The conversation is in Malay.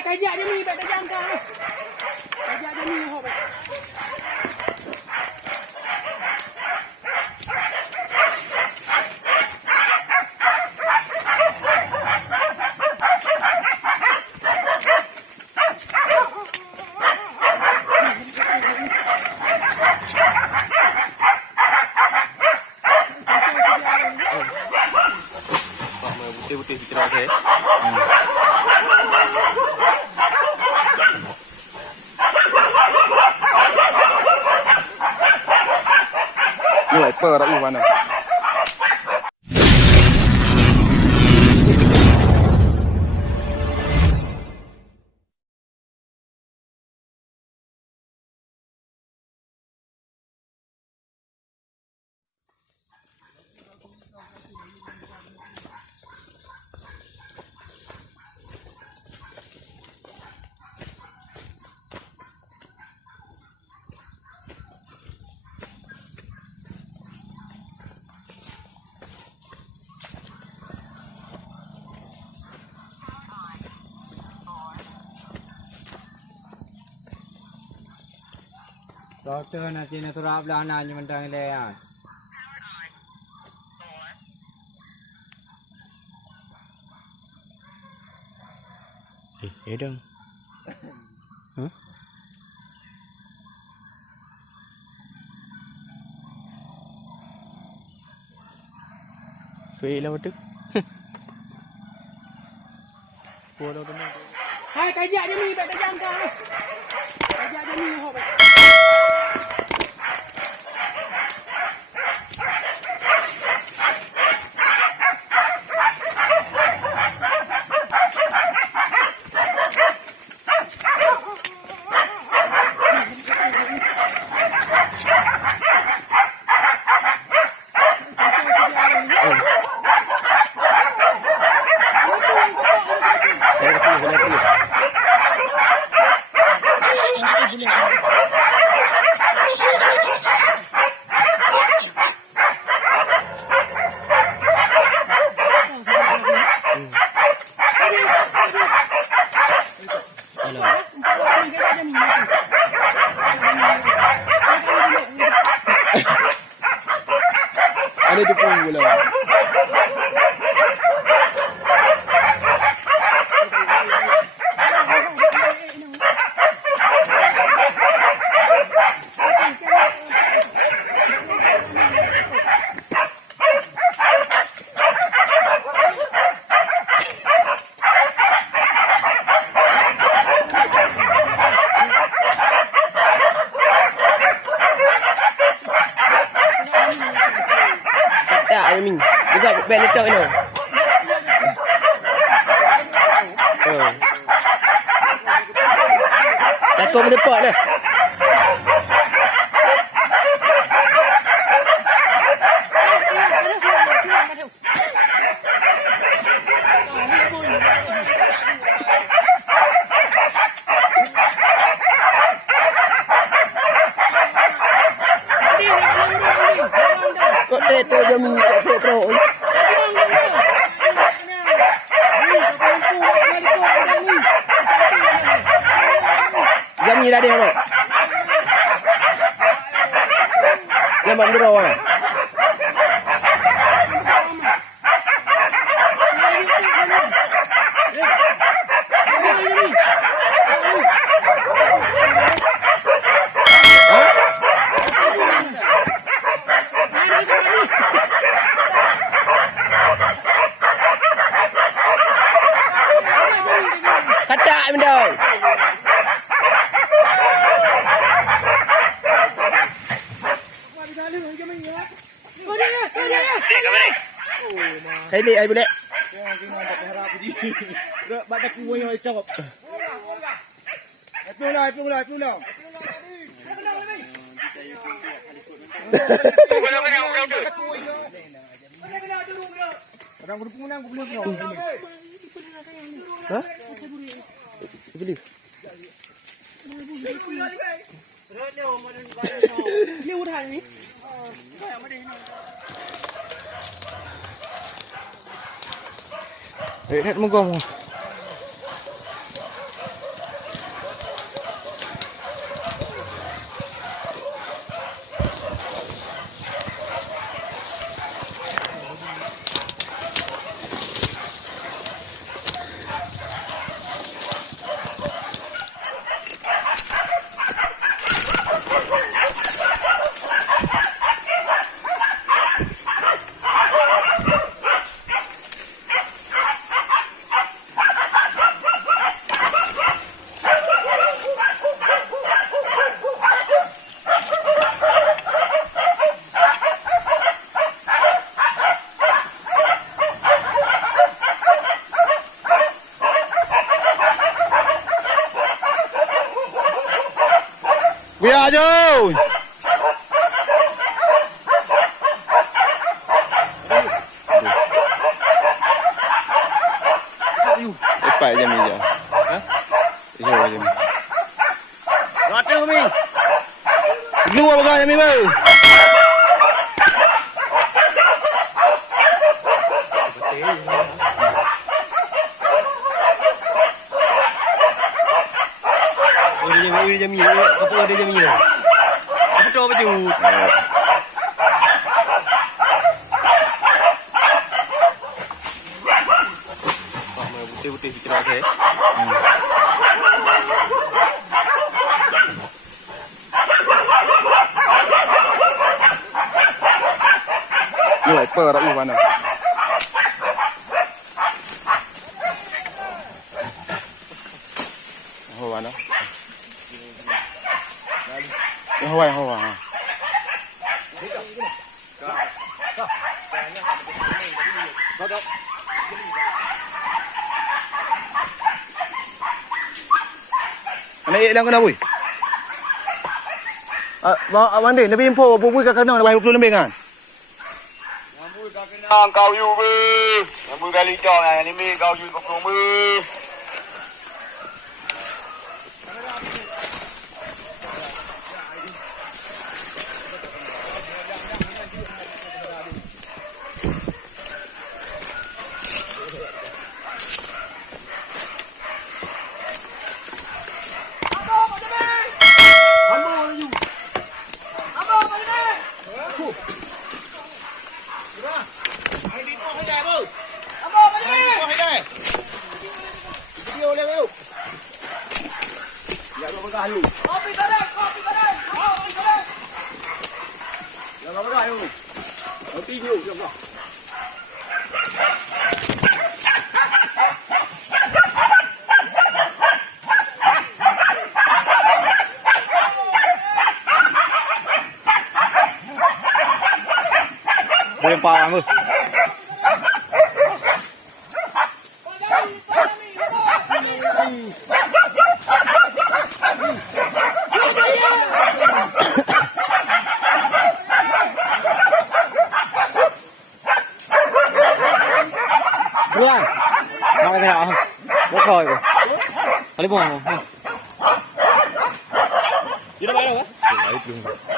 hai cái dạ đi mi vậy cái giam cao cái dạ đi mi họ vậy putih kira thế. Như lại pơ đã u vào này. Doktor nanti nak turap lah nanya mentang dia. Dong. Hả? Phê lâu tức. Cua đâu đó. hai cái dạ đi mi vậy cái giam cao cái dạ đi mi họ vậy Ada tu pun gula. Mình bây giờ bên lên trời rồi. Đặt cơm đến bờ này. Có thể tôi cho mình có thể rồi. Jam ni dah dia nak. Yang mana orang? Kata benda. Thấy đi ai bữa đấy. Bạn đã cua rồi chọc. Plung lại. Hah? Beli. Liu thằng ấy. Đấy, hết mông gông. Kuya Jo. Lepas je meja. Ha? Iya je. Rata kami. Dua baganya mi bau. Dia jam ni. Apa dia jam ni? Apa tu baju? Putih-putih kita nak saya. Ni wiper rak mana? Oh mana? Hoi. Naik lang ko na boy. Mandi, lebih info bubui ka kana bayar 20 lebih kan? Kau you be, yang kali cakap yang ni kau you kau be. Boleh empat orang tu. Buang. Nak kata apa? Bokoi tu. Kali buang. Dia dah bayar ke?